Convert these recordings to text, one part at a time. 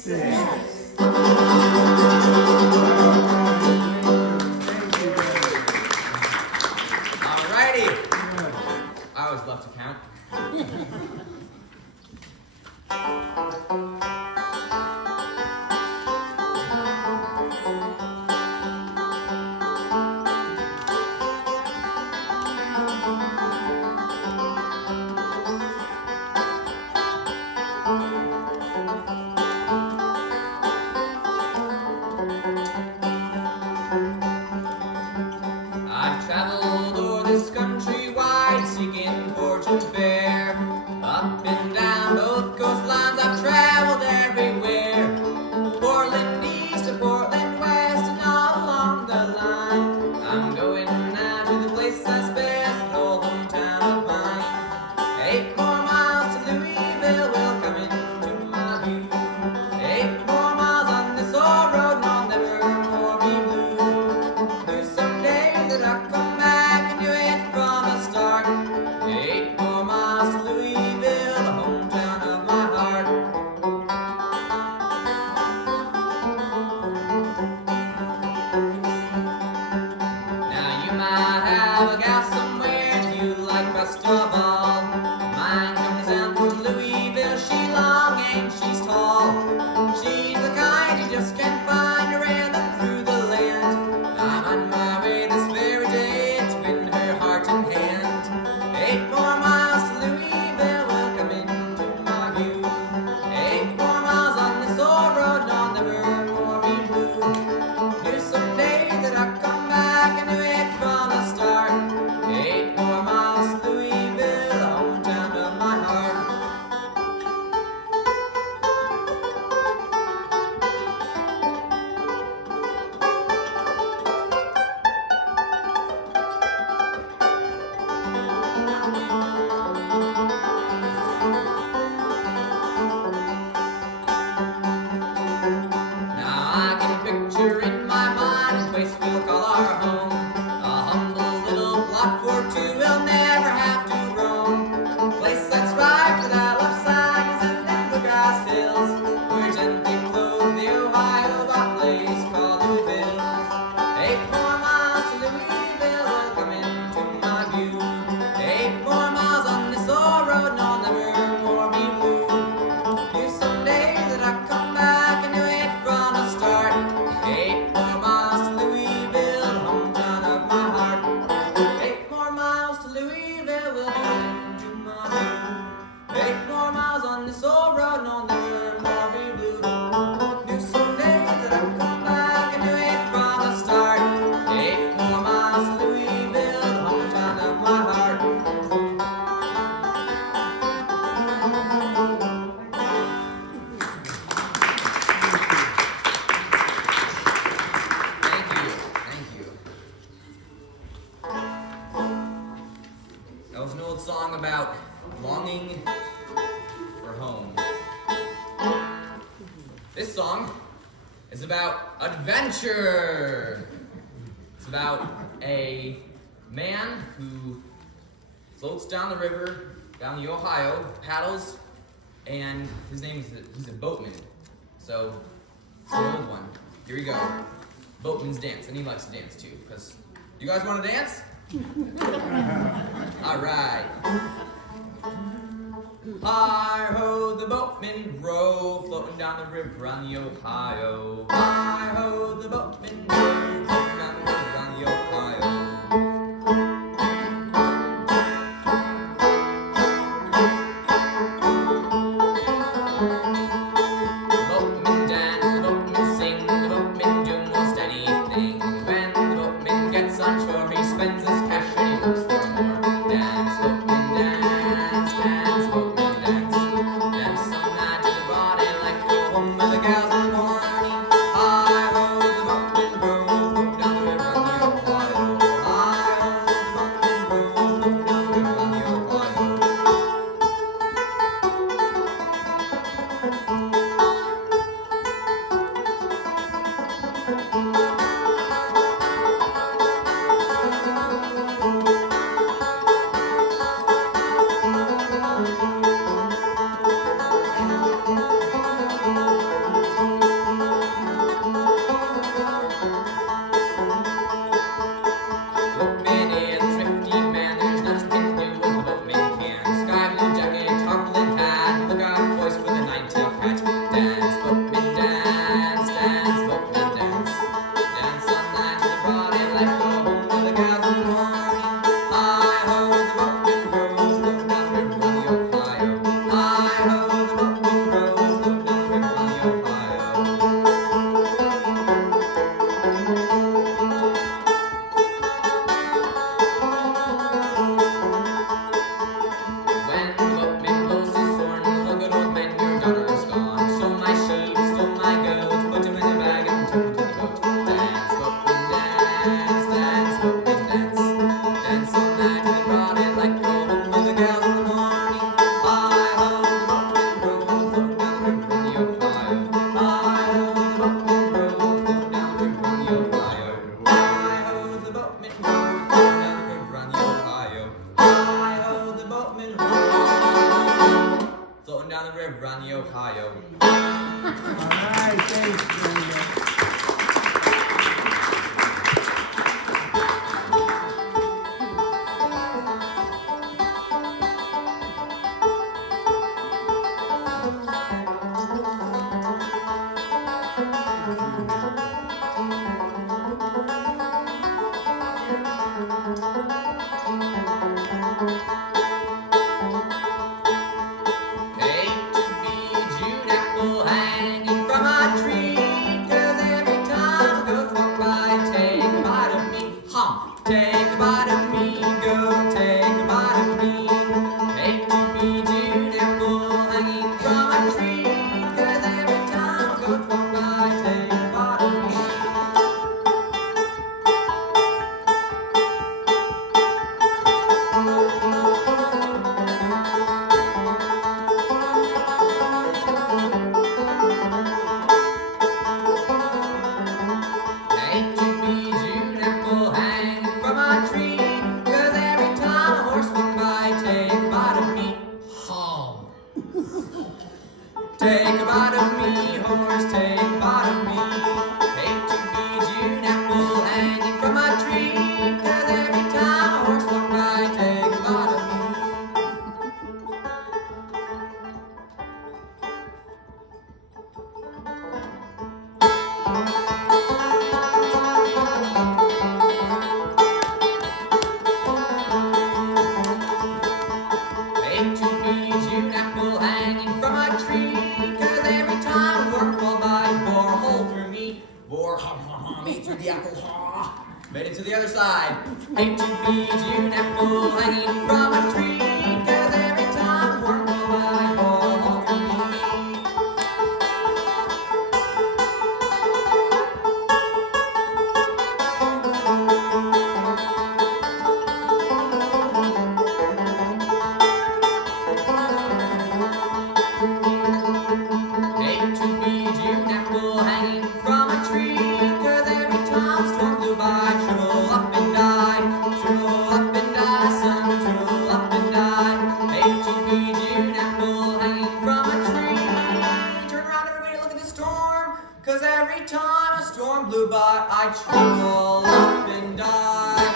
6. Alrighty. I always love to count. I've traveled o'er this country wide, seeking fortune fair. Up and down both coastlines I've traveled everywhere. Portland east to Portland west and all along the line. I'm going now to the place that's best, an old hometown of mine. 8 more miles to Louisville will come into my view. 8 more miles on this old road and I'll never more be blue. There's some day that I come back and do it from the start. 8 more miles to Louisville, the hometown of my heart. Now you might have a gal somewhere that you like best of all. Mine comes down from Louisville, she long and she's tall. She's the kind you just can't find random through the land. I'm on my way this very day to win her heart and hand. 8 more miles to Louisville will come into my view. 8 more miles on this old road and I'll never more be blue. There's some day that I come back and do it from the start. 8 more miles to Louisville, the hometown of my heart. Now I can picture in my mind a place we'll call our home. A humble little plot for two we'll never have to roam. A place that's right for that love sign is in them bluegrass hills, where gently flows the Ohio, a place called Louisville. 8 more miles to Louisville will come into my view. 8 more miles on this old road and I'll never more be blue. There's some day that I come back and do it from the start. 8 more miles to Louisville, the hometown of my heart. 8 more miles to Louisville will come into my view. 8 more miles on this old road and I'll never more be blue. There's some day that I come back and do it from the start. 8 more miles to Louisville, the hometown of my heart. Thank you. That was an old song about longing for home. This song is about adventure. It's about a man who floats down the river, down the Ohio, paddles, and his name is he's a boatman. So it's an old one. Here we go. Boatman's dance, and he likes to dance too. Cause you guys want to dance? All right. Hi-ho, the boatmen row, floating down the river on the Ohio. Hi-ho, the boatmen row, floating down the river on the Ohio. The boatmen dance, the boatmen sing, the boatmen do most anything. When the boatman gets on shore, he spends his cash and he looks for more. Dance, boatman, dance, dance, boatman, dance. Dance all night to the body like a woman, the gals in the morning. Hi-ho, the boatmen row, go. All right, thanks, Brenda. Hate to be a June apple hanging from a tree, 'cause every time a goat walk by, take a bite of me, take a bite of me, go take a bite of me. Hate to be a June apple hanging from a tree, 'cause every time a goat walk by, take a bite of me. Hate to be June apple hanging from a tree, 'cause every time a horse walks by, take a bite of me, take a bite of me, horse, take a bite of me. Hate to be June apple hanging from a tree, 'cause every time a horse walks by, take a bite of me. Hate to be a June apple hanging from a tree, 'cause every time a worm falls by, bore a hole through me, me through the apple, made it to the other side. Hate to be a June apple hanging from a tree, 'cause every time a worm falls by, bore a hole through me. Hate to be a June apple hanging from a tree, 'cause every time a storm blew by, shrivel up and die, son, shrivel up and die. Hate to be a June apple hanging from a tree. Turn around, everybody, look at the storm, 'cause every time a storm blew by, I'd shrivel up and die.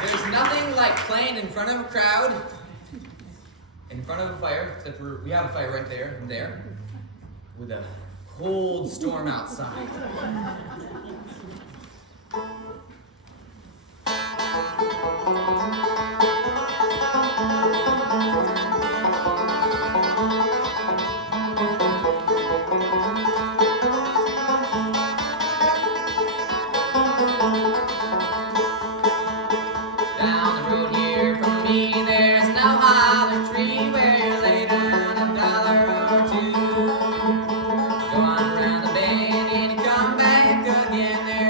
There's nothing like playing in front of a crowd, in front of a fire, except we have a fire right there and there, with a cold storm outside. Down the road here from me, there's an owl holler tree where you lay down $1 or two. Go on around the bend and you come back again.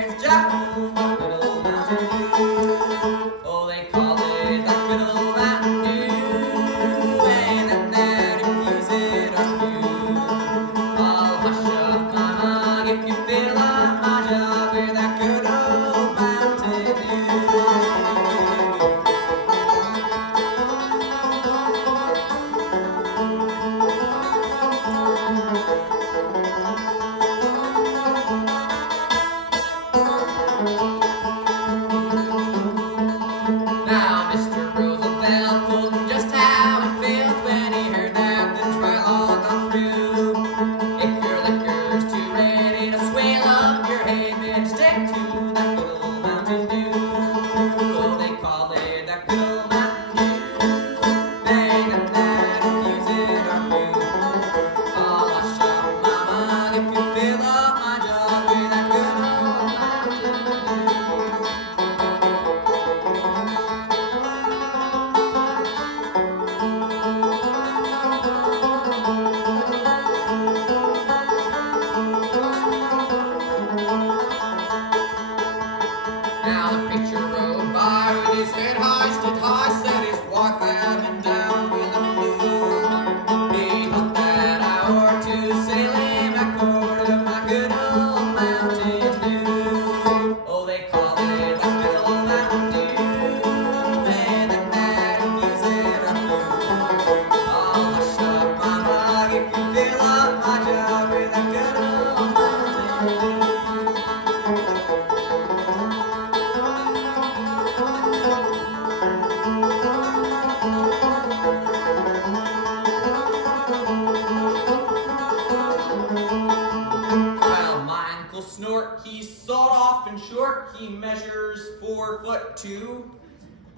he's sawed off and short. He measures 4'2",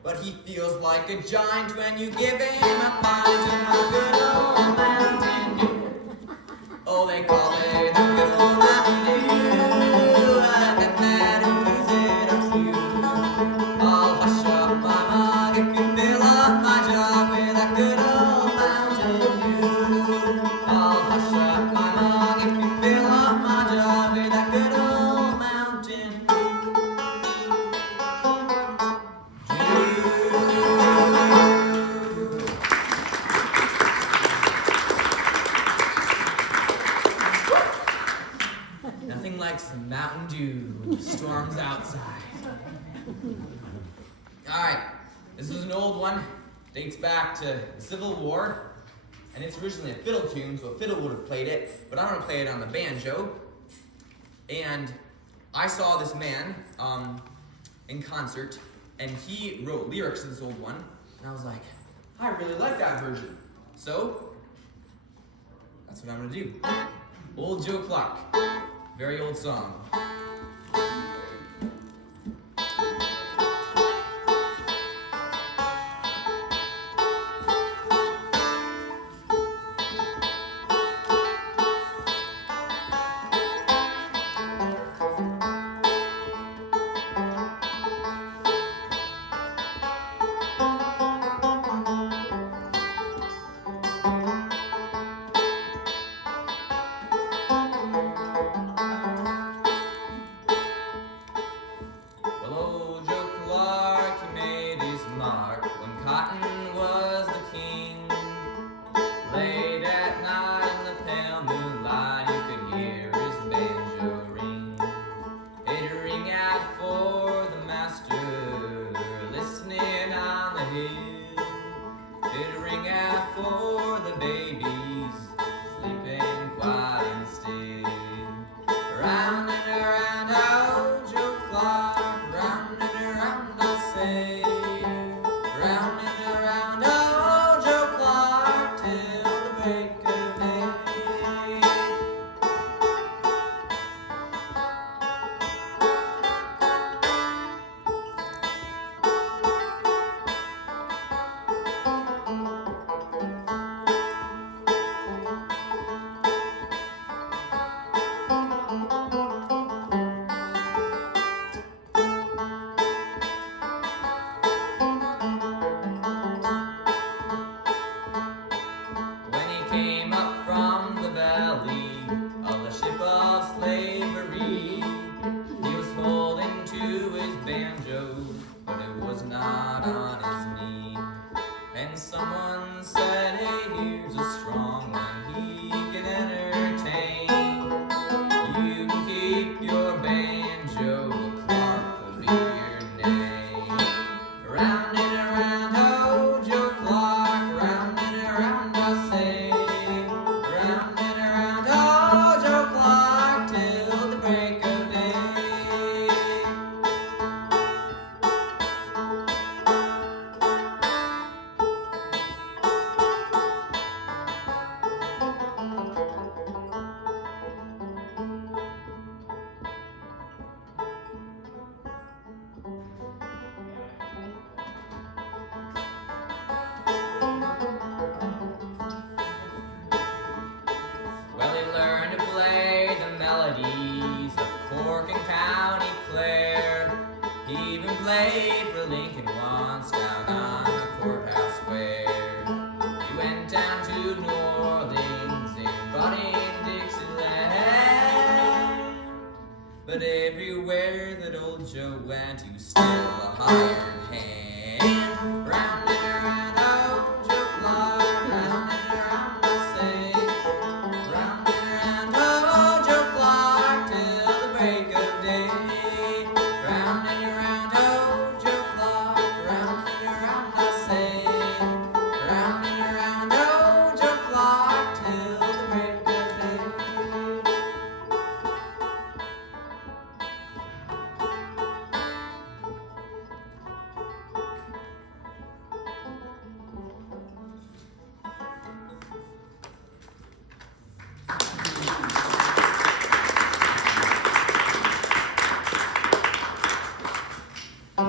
but he feels like a giant when you give him a mountain, a good old Mountain Dew. Oh, they call it the good old Mountain Dew. I got that infused of you. I'll hush up my mug if you fill up my jug with a good old Mountain Dew. I'll hush up my mug if you fill up my jug with a good old Mountain Dew. Nothing like some Mountain Dew when the storm's outside. Alright, this is an old one. Dates back to the Civil War. And it's originally a fiddle tune, so a fiddle would have played it. But I'm going to play it on the banjo. And I saw this man in concert, and he wrote lyrics to this old one. And I was like, I really like that version. So, that's what I'm going to do. Old Joe Clark. Very old song. Played for Lincoln once down on the courthouse square. He went down to New Orleans and brought in Dixieland. But everywhere that old Joe went, he was still a hired hand. Round and around old Joe Clark, round and around I say. Round and around old Joe Clark till the break of day. Round and around old Joe Clark, round and around I say. Round and around old Joe Clark till the break of day. My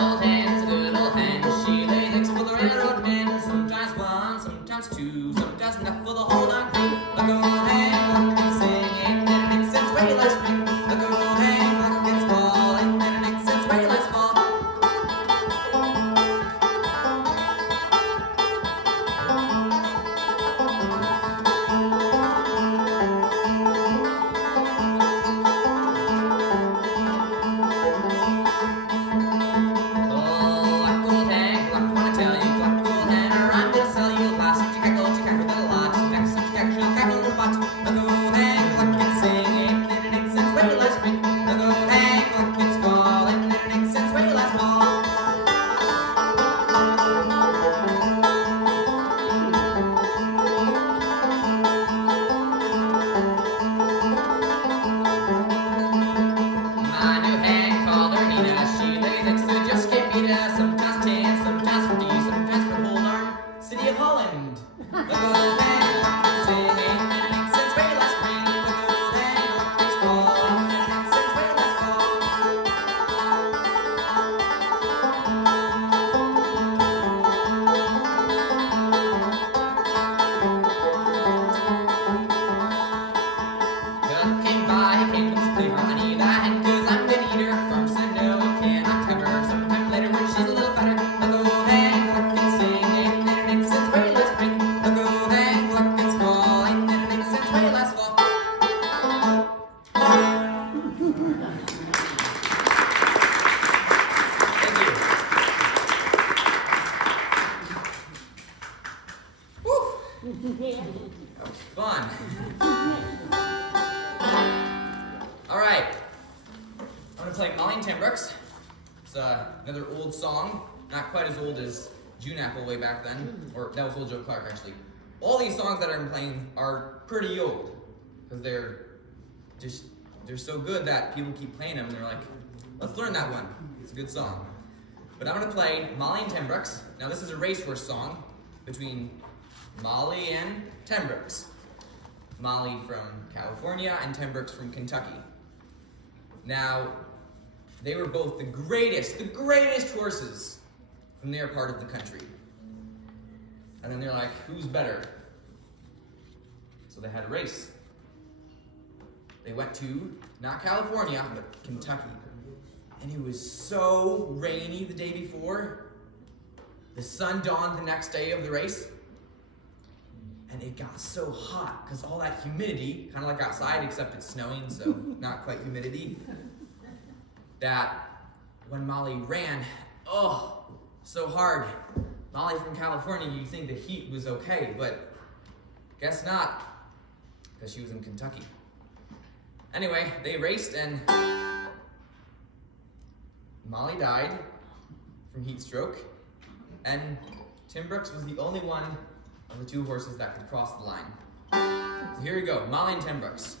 old hen's a good old hen. She lays eggs for the railroad men. Sometimes one, sometimes two, sometimes enough for the whole darn crew. Like old hen, like can sing, ain't that an since way last spring. Like old hen, like gets fall, ain't that an since way last fall. My new hen called her Nina. She lays eggs so just can't beat her. Sometimes 10, sometimes 50, sometimes for whole darn city of Holland. The old hen can sing, ain't that an since way last spring. The old hen gets fall, ain't that an since way last fall. Duck came by, he came with his plea for honey. The hen, 'cause I'm gonna eat her first. I know you cannot cover her. Sometime later when she's a little fatter. The old hen cluck can sing, ain't that an since way last spring. The old hen cluck can fall, ain't that an since way last fall. Thank you. Woo! That was fun. All right, I'm gonna play Molly and Timbrooks. It's another old song, not quite as old as June Apple way back then, or that was Old Joe Clark actually. All these songs that I'm playing are pretty old, because they're so good that people keep playing them and they're like, let's learn that one. It's a good song. But I'm gonna play Molly and Timbrooks. Now this is a racehorse song between Molly and Timbrooks. Molly from California and Timbrooks from Kentucky. Now, they were both the greatest horses from their part of the country. And then they're like, who's better? So they had a race. They went to, not California, but Kentucky. And it was so rainy the day before. The sun dawned the next day of the race. And it got so hot because all that humidity, kind of like outside, except it's snowing, so not quite humidity, that when Molly ran, oh, so hard. Molly from California, you'd think the heat was okay, but guess not, because she was in Kentucky. Anyway, they raced and Molly died from heat stroke, and Timbrooks was the only one of the two horses that could cross the line. So here we go, Molly and Timbrooks.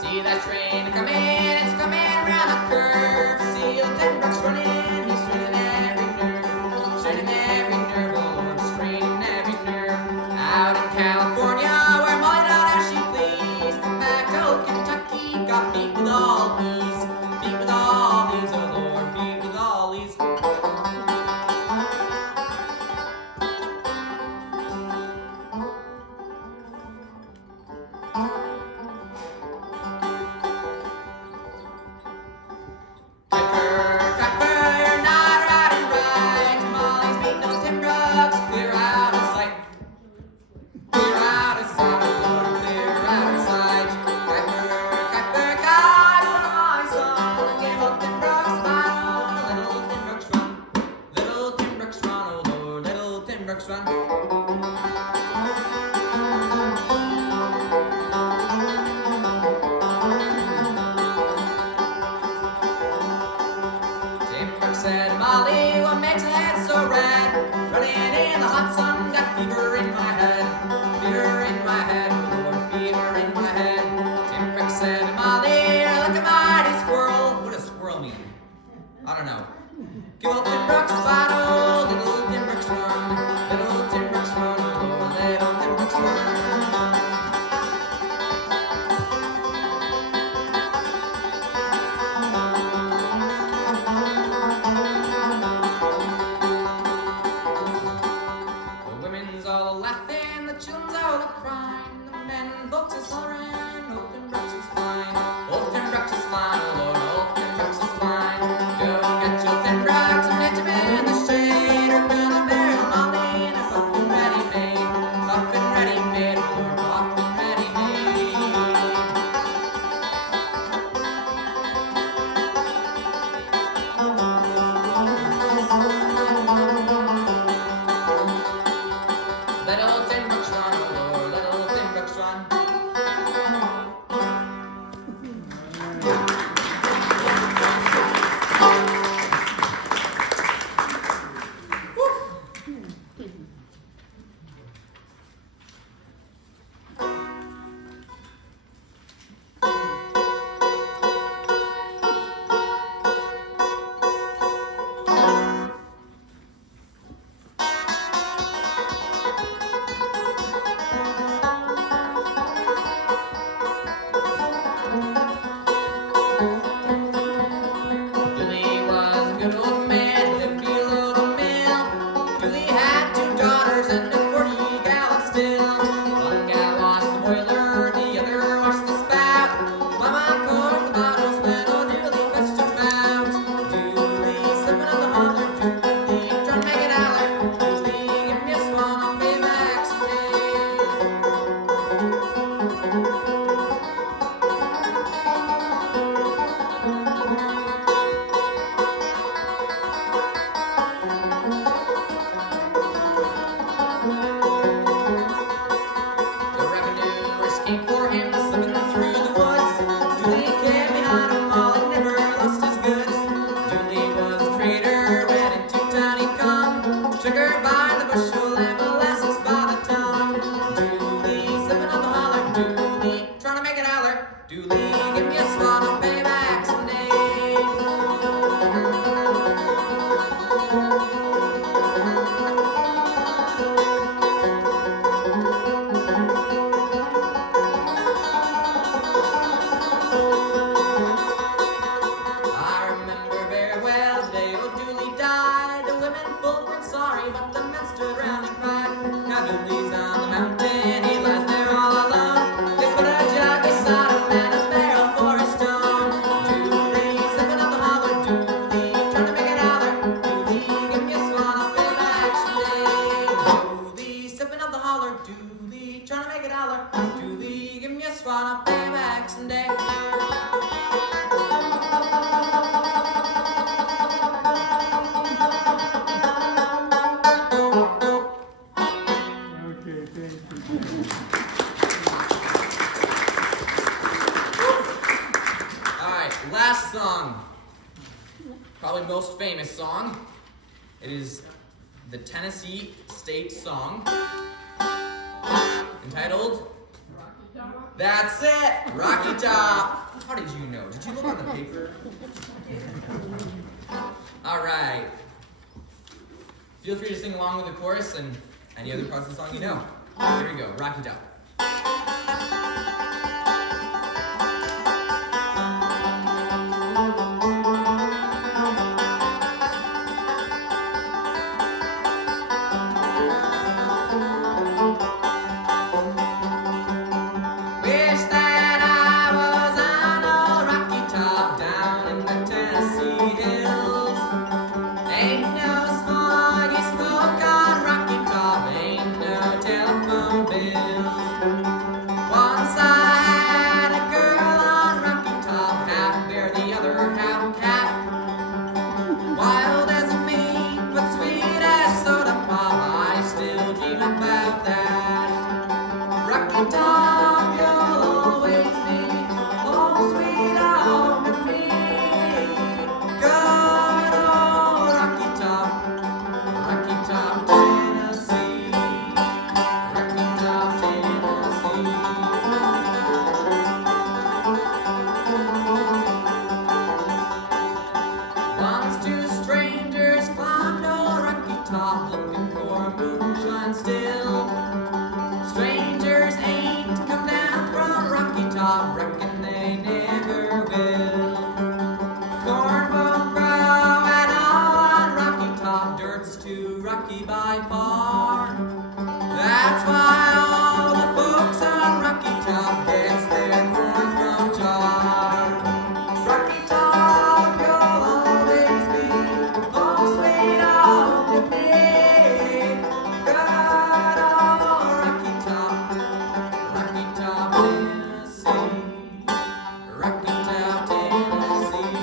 See that train coming, it's coming around a curve. See old Timbrooks running, he's swinging every nerve. Timberbrooks Run. Timberbrooks said, Molly, what makes your head so red? Running in the hot sun, got fever in my head. Fever in my head, Lord, fever in my head. Timberbrooks said, Molly, you're like a mighty squirrel. What does squirrel mean? I don't know. Give old Timberbrooks a bottle, little Timberbrooks run. Little Timberbrooks run, Lord, little Timberbrooks run. The women's all laughing, the children's all crying, the men folks is hollering, old Timberbrooks is fine. Old Timberbrooks is fine, oh Lord, old Timberbrooks is fine. Go get your Timberbrooks and knit 'em in the shade. We're gonna bury Molly in a coffin ready-made. Coffin ready-made, oh Lord, coffin ready-made. Little Timberbrooks run, oh Lord, little Timberbrooks run. Julie was a good old man, lived below the mill. Julie had 2 daughters and a 40-gallon still. One gal washed the boiler, the other washed the spout. Mama corked the bottles when old Julie fetched them out. Julie slipping on the holler, Julie trying to make it holler. Julie, give me a swan, I'll pay back The revenuers came for him, slipping through the woods. Julie came behind him, Molly never lost his goods. Julie was a trader, when into town he'd come. Sugar by the bushel and molasses by the ton. Julie slipping on the holler, Julie trying to make it holler. Julie, give me a swan, I'll pay back someday. I remember very well the day old Julie died. The women folk weren't sorry, but the men stood around and cried. Now Julie's on the mountain, he lies there all alone. They put a jug beside him and a barrel for a stone. Julie slipping up the holler, Julie trying to make it holler. Julie, give me a swan, I'll pay back someday. Julie slipping up the holler, Julie trying to make it holler. Julie, give me a swan, I'll pay back someday. Okay, thank you. Alright, last song. Probably most famous song. It is the Tennessee State song. Entitled? That's it! Rocky Top! How did you know? Did you look on the paper? Alright. Feel free to sing along with the chorus and any other parts of the song you know. Here we go, Rocky Top. Wish that I was on old Rocky Top down in the Tennessee hills. Ain't no smog you smoke on Rocky Top, ain't no telephone bills. Rocky by far. That's why all the folks on Rocky Top gets their corn from jar. Rocky Top, you'll always be home sweet home to me. Good old Rocky Top, Tennessee. Rocky Top, Tennessee.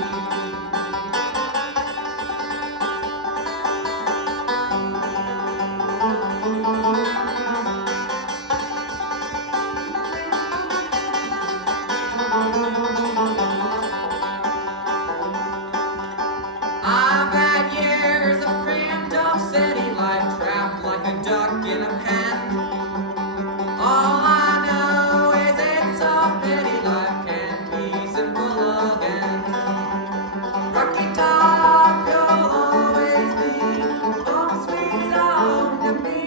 I've had years of cramped up city life, trapped like a duck in a pen. All I know is it's a pity life can't be simple again. Rocky Top, you'll always be home sweet home to me.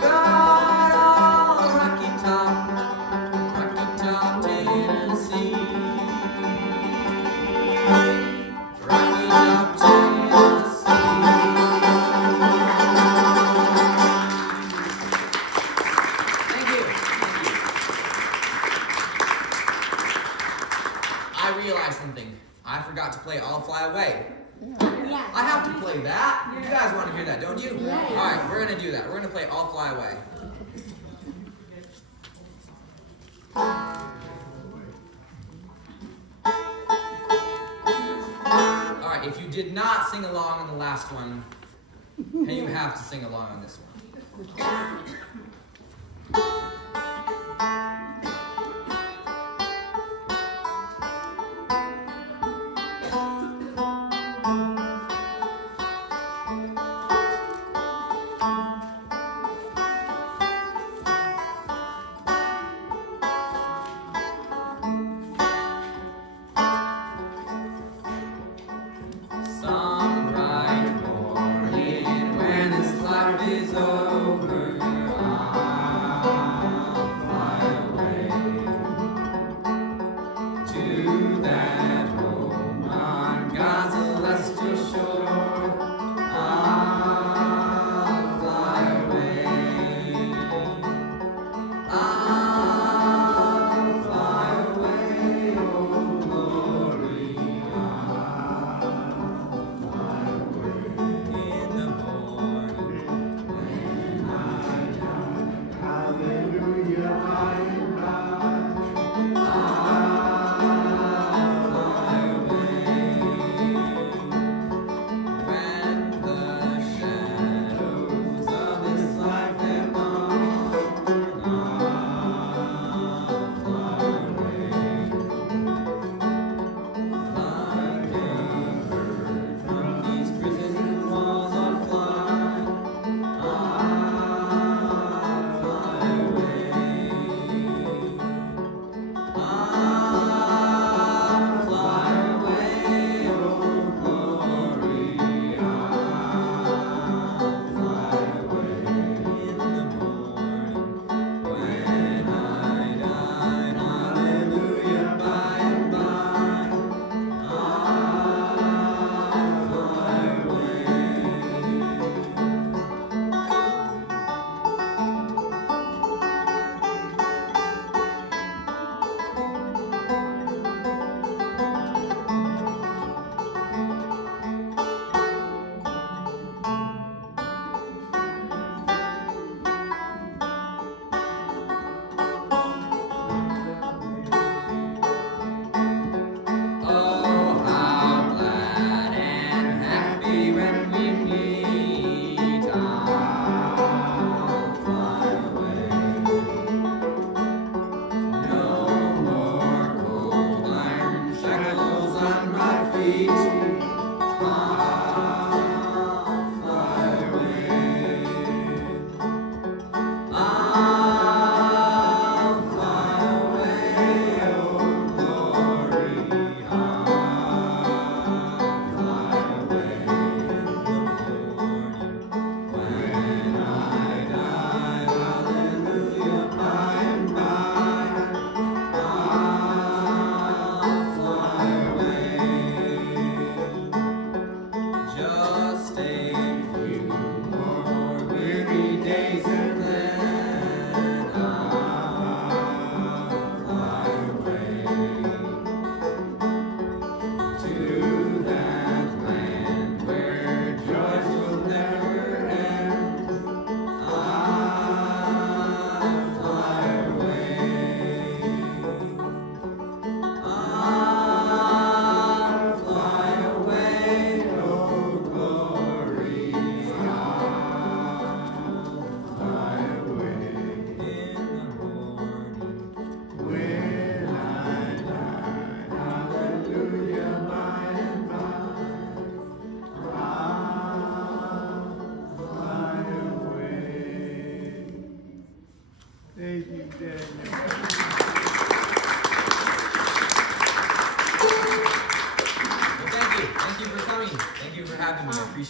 Good old Rocky Top, Tennessee. Rocky Top, Tennessee. Thank you. I realized something. I forgot to play I'll Fly Away. Yeah. I have to play that. You guys want to hear that, don't you? Yeah. All right, we're going to do that. We're going to play I'll Fly Away. All right, if you did not sing along on the last one, then you have to sing along on this one. Some bright morning when this life is over,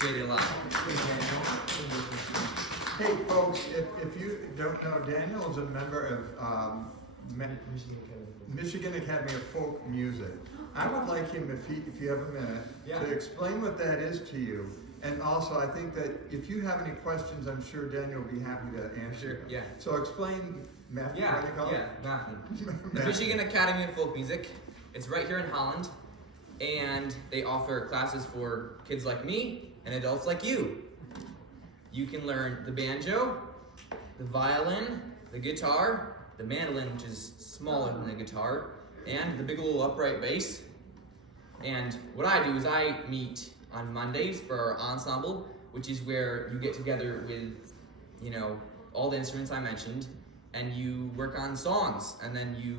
Appreciate it a lot. Hey, folks, if you don't know, Daniel is a member of Michigan Academy of Folk Music. I would like him, if you have a minute, Yeah. to explain what that is to you. And also, I think that if you have any questions, I'm sure Daniel will be happy to answer. Sure, yeah. So explain, Matthew, Yeah, what do you call it? Matthew. The Matthew. Michigan Academy of Folk Music. It's right here in Holland, and they offer classes for kids like me and adults like you. You can learn the banjo, the violin, the guitar, the mandolin, which is smaller than the guitar, and the big little upright bass. And what I do is I meet on Mondays for our ensemble, which is where you get together with, all the instruments I mentioned, and you work on songs, and then you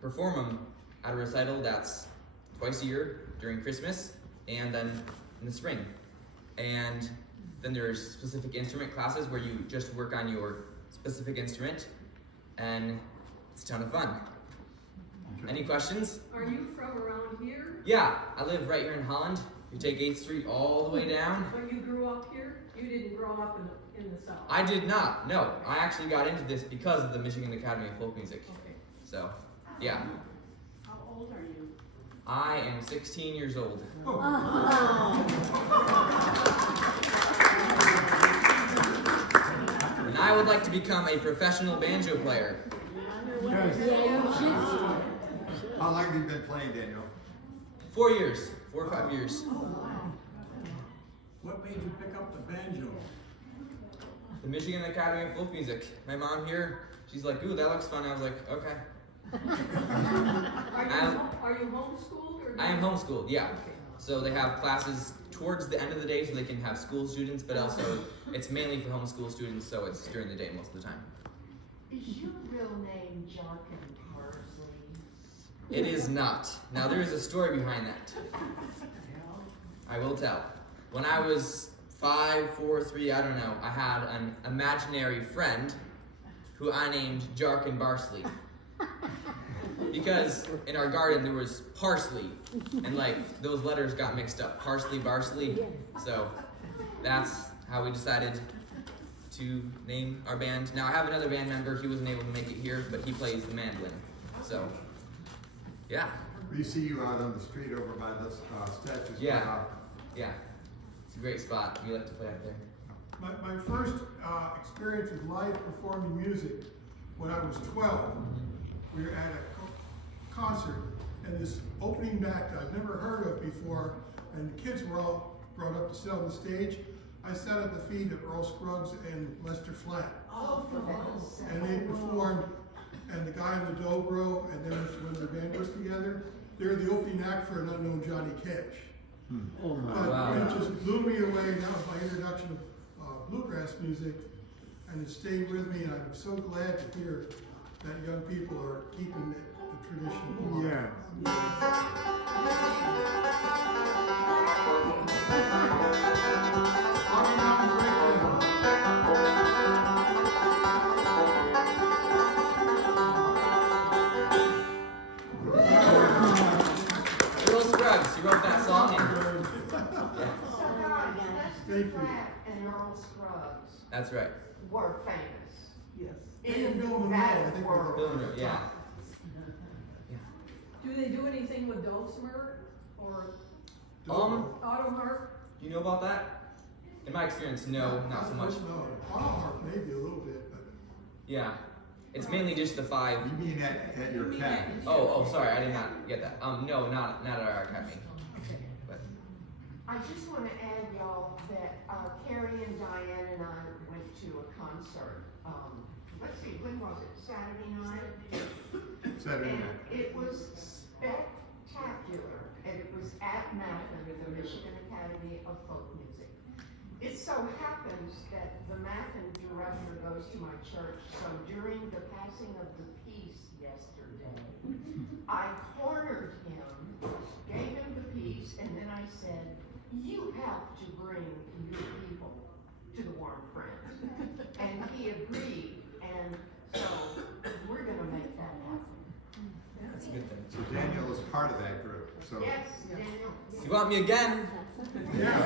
perform them at a recital that's twice a year during Christmas, and then in the spring. And then there's specific instrument classes where you just work on your specific instrument, and it's a ton of fun. Any questions? Are you from around here? Yeah, I live right here in Holland. You take 8th Street all the way down. But you grew up here? You didn't grow up in the South? I did not, no. I actually got into this because of the Michigan Academy of Folk Music. Okay. So, yeah. How old are you? I am 16 years old. And I would like to become a professional banjo player. How long have you been playing, Daniel? 4 years, 4 or 5 years. What made you pick up the banjo? The Michigan Academy of Folk Music. My mom here, she's like, ooh, that looks fun. I was like, okay. Are you homeschooled or? I am homeschooled, yeah. So they have classes towards the end of the day so they can have school students, but also it's mainly for homeschool students, so it's during the day most of the time. Is your real name Jarkin Parsley? It is not. Now there is a story behind that. I will tell. When I was 5, 4, 3, I don't know, I had an imaginary friend who I named Jarkin Barsley. Because in our garden there was parsley, and those letters got mixed up, parsley, Barsley. So that's how we decided to name our band. Now I have another band member, he wasn't able to make it here, but he plays the mandolin. So, yeah. We see you out on the street over by the statues. Yeah. Yeah. It's a great spot. We like to play out there. My first experience with live performing music when I was 12. We were at a concert, and this opening act I'd never heard of before, and the kids were all brought up to sit on the stage. I sat at the feet of Earl Scruggs and Lester Flatt. Oh, for heaven's sake. And they performed, and the guy in the dobro, and then when the band was together, they were the opening act for an unknown Johnny Cash. Oh my Wow. It just blew me away. That was my introduction to bluegrass music, and it stayed with me, and I'm so glad to hear that young people are keeping the tradition alive. Rocky Mountain Earl Scruggs, he wrote that song. And, Breakdown. So guys, Lester Thank you. Flatt and Earl Scruggs that's right. were famous. Yes. They were Bill Monroe, I that think. world. Bill Monroe, yeah. Do they do anything with dulcimer or auto harp? Do you know about that? In my experience, no, not so much. No, auto harp maybe a little bit, but Yeah. It's mainly just the 5. You mean at your academy? Oh, sorry, I did not get that. No, not at our academy. But I just want to add, y'all, that Carrie and Diane and I went to a concert. Let's see, when was it? Saturday night? Saturday And night. it was spectacular, and it was at Maffin, the Michigan Academy of Folk Music. It so happens that the Maffin director goes to my church, so during the passing of the peace yesterday, I cornered him, gave him the piece, and then I said, you have to bring your people to the Warm Friends. And he agreed, and so we're gonna make that happen. that's a good thing. So Daniel is part of that group, so. Yes, Daniel? If you want me again, Any other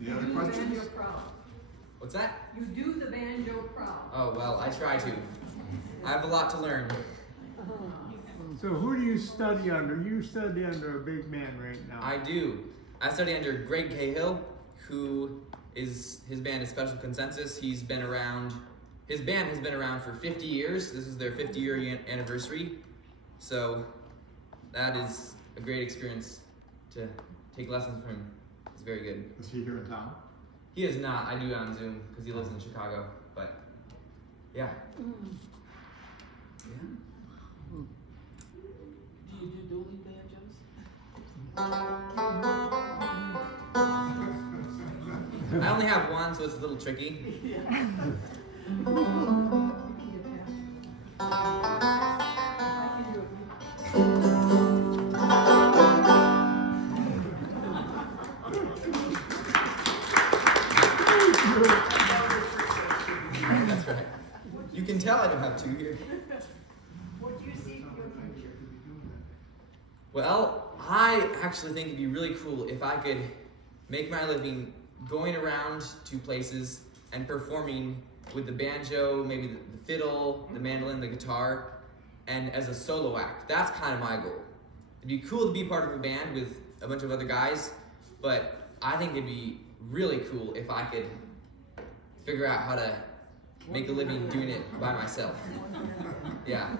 You do the questions? banjo proud. What's that? You do the banjo proud. Oh, well, I try to. I have a lot to learn. So who do you study under? You study under a big man right now. I do. I study under Greg Cahill, who is, his band is Special Consensus. He's been around, his band has been around for 50 years. This is their 50-year anniversary. So that is a great experience to take lessons from him. It's very good. Is he here in town? He is not. I do it on Zoom because he lives in Chicago. But yeah. Do you do dueling banjos? I only have one, so it's a little tricky. I can do it. That's right. You can tell I don't have two here. What do you see for your future? Well, I actually think it'd be really cool if I could make my living going around to places and performing with the banjo, maybe the fiddle, the mandolin, the guitar, and as a solo act. That's kind of my goal. It'd be cool to be part of a band with a bunch of other guys, but I think it'd be really cool if I could figure out how to make a living doing it by myself. Yeah.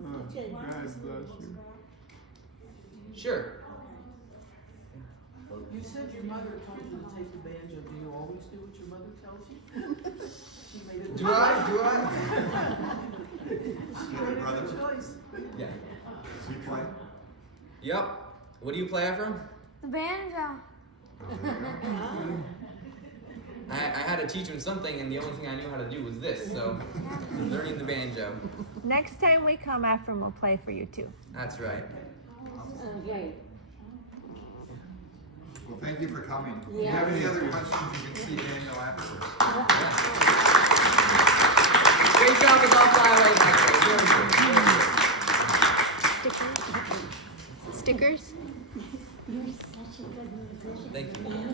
Oh, God bless you. Sure. You said your mother told you to take the banjo. Do you always do what your mother tells you? She made it. Do I? She made it brother? a choice. Yeah. Does he play? Yep. What do you play from? The banjo. I had to teach him something, and the only thing I knew how to do was this, so learning the banjo. Next time we come, Ephraim will play for you too. That's right. Well, thank you for coming. If you have any other questions, you can see Daniel afterwards. Great job with all flyaway back there. Very good. Stickers? Stickers? Thank you.